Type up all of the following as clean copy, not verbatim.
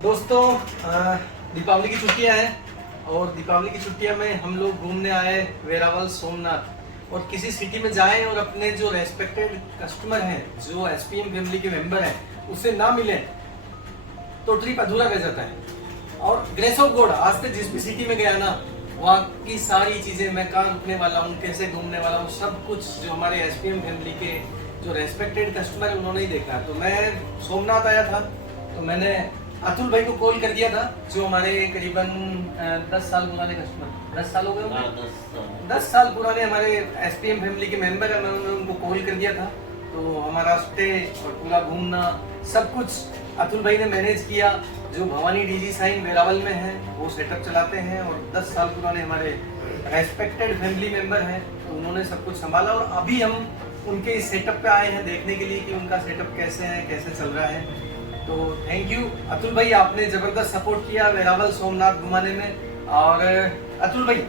दोस्तों दीपावली की छुट्टियां हैं और दीपावली की छुट्टियां में हम लोग घूमने आए वेरावल सोमनाथ। और किसी सिटी में जाएं और अपने जो रेस्पेक्टेड कस्टमर हैं, जो एसपीएम फैमिली के मेंबर हैं, उससे ना मिलें तो ट्रिप अधूरा रह जाता है। और ग्रेस ऑफ गॉड आज तक जिस भी सिटी में गया ना, वहाँ की सारी चीजें, मैं कहाँ रुकने वाला हूँ, कैसे घूमने वाला हूँ, सब कुछ जो हमारे एसपीएम फैमिली के जो रेस्पेक्टेड कस्टमर है उन्होंने ही देखा। तो मैं सोमनाथ आया था तो मैंने अतुल भाई को कॉल कर दिया था, जो हमारे करीबन 10 साल पुराने कस्टमर, 10 साल हो गए, 10 साल पुराने हमारे एसपीएम फैमिली के मेंबर है। मैंने उनको कॉल कर दिया था। तो हमारा स्टे और पूरा घूमना सब कुछ अतुल भाई ने मैनेज किया। जो भवानी डीजी साइन वेरावल में है वो सेटअप चलाते हैं और 10 साल पुराने हमारे रेस्पेक्टेड फैमिली मेंबर हैं, तो उन्होंने सब कुछ संभाला। और अभी हम उनके इस सेटअप पे आए हैं देखने के लिए कि उनका सेटअप कैसे है, कैसे चल रहा है। तो थैंक यू अतुल भाई, आपने जबरदस्त सपोर्ट किया वेरावल सोमनाथ घुमाने में। और अतुल भाई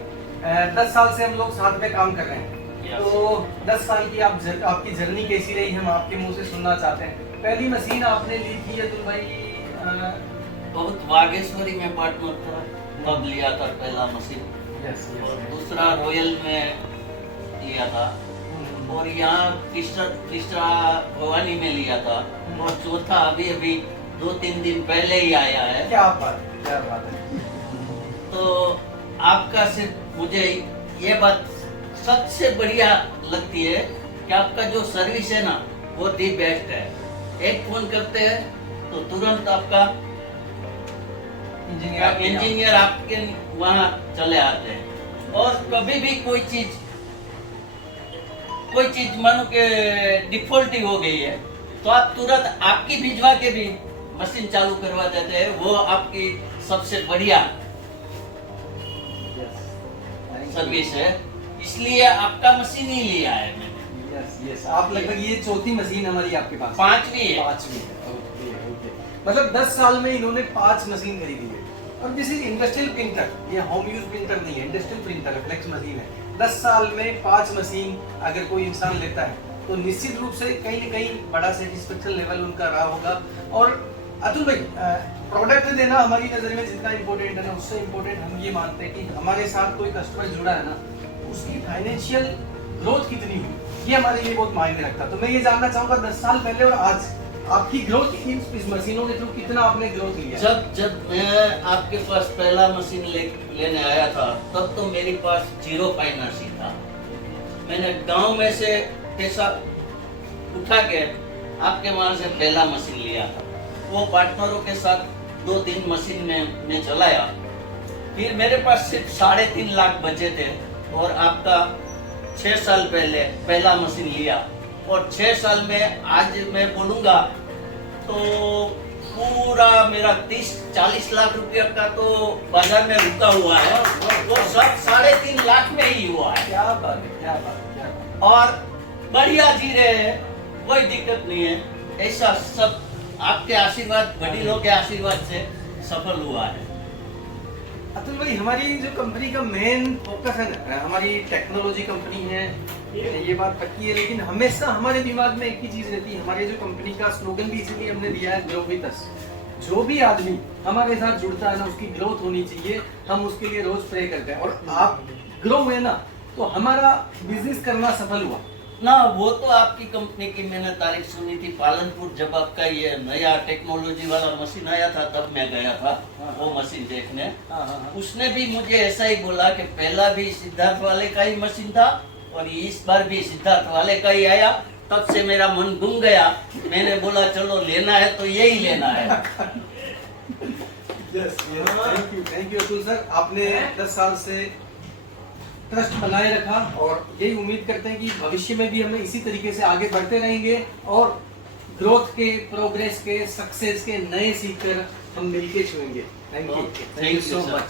10 साल से हम लोग साथ में काम कर रहे हैं। तो 10 साल की आपकी जर्नी कैसी रही, हम आपके मुंह से सुनना चाहते हैं। पहली मशीन आपने ली थी अतुल भाई बहुत बागेश्वरी में पार्टनर था, तब लिया था पहला मशीन। और दूसरा रॉयल में लिया था और यहाँ तीसरा भवानी में लिया था और चौथा अभी 2-3 दिन पहले ही आया है। क्या बात है। तो आपका सिर्फ मुझे ये बात सबसे बढ़िया लगती है कि आपका जो सर्विस है ना वो दी बेस्ट है। एक फोन करते हैं तो तुरंत आपका इंजीनियर आपके वहाँ चले आते हैं। और कभी भी कोई चीज मानो के डिफॉल्ट ही हो गई है तो आप तुरंत आपकी भिजवा के भी मशीन चालू करवा देते हैं। वो आपकी सबसे बढ़िया सर्विस है, इसलिए आपका मशीन ही लिया है मैंने। यस आप लगभग ये चौथी मशीन हमारी आपके पास, पांचवी है। ओके। मतलब 10 साल में इन्होंने 5 मशीन खरीदी है। और दिस इज इंडस्ट्रियल प्रिंटर, ये होम यूज प्रिंटर नहीं है, इंडस्ट्रियल प्रिंटर है, फ्लेक्स मशीन है। 10 साल में 5 मशीन अगर कोई इंसान लेता है तो निश्चित रूप से कहीं न कहीं बड़ा सेटिस्फेक्शन लेवल उनका रहा होगा। और अतुल भाई प्रोडक्ट देना हमारी नज़र में जितना इम्पोर्टेंट है ना, उससे इम्पोर्टेंट हम ये मानते हैं कि हमारे साथ कोई कस्टमर जुड़ा है ना, उसकी फाइनेंशियल ग्रोथ कितनी हुई, ये हमारे लिए बहुत मायने रखता है। तो मैं ये जानना चाहूँगा 10 साल पहले और आज आपकी ग्रोथ इस मशीनों के थ्रू कितना आपने ग्रोथ लिया? जब मैं आपके पास पहला मशीन लेने आया था तब तो मेरे पास 0 फाइनेंस ही था। मैंने गांव में से पैसा उठा के आपके वहां से पहला मशीन लिया था। वो पार्टनरों के साथ 2-3 मशीन में मैं चलाया। फिर मेरे पास सिर्फ 3.5 लाख बचे थे और आपका 6 साल पहले पहला मशीन लिया। और 6 साल में आज मैं बोलूँगा तो पूरा मेरा 30-40 लाख रुपया का तो बाजार में रुका हुआ है, वो सब 3.5 लाख में ही हुआ है। क्या बात है। और बढ़िया जी रहे हैं, कोई दिक्कत नहीं है। ऐसा सब आपके आशीर्वाद, वडीलों के आशीर्वाद से सफल हुआ है। अतुल भाई हमारी जो कंपनी का मेन फोकस है ना, हमारी टेक्नोलॉजी कंपनी है, ये बात पक्की है। लेकिन हमेशा हमारे दिमाग में एक ही चीज रहती है, हमारी जो कंपनी का स्लोगन भी इसीलिए हमने दिया है, ग्रो विद अस। जो भी आदमी हमारे साथ जुड़ता है ना, उसकी ग्रोथ होनी चाहिए, हम उसके लिए रोज प्रे करते हैं। और आप ग्रो हुए ना तो हमारा बिजनेस करना सफल हुआ ना। वो तो आपकी कंपनी की मैंने तारीफ सुनी थी पालनपुर, जब आपका ये नया टेक्नोलॉजी वाला मशीन आया था तब मैं गया था वो मशीन देखने। उसने भी मुझे ऐसा ही बोला कि पहला भी सिद्धार्थ वाले का ही मशीन था और इस बार भी सिद्धार्थ वाले का ही आया। तब से मेरा मन घूम गया, मैंने बोला चलो लेना है तो यही लेना है। थैंक यू अतुल सर, आपने 10 साल से ट्रस्ट बनाए रखा और यही उम्मीद करते हैं कि भविष्य में भी हम इसी तरीके से आगे बढ़ते रहेंगे और ग्रोथ के, प्रोग्रेस के, सक्सेस के नए सीखकर हम मिलके छुएंगे। Thank you so much.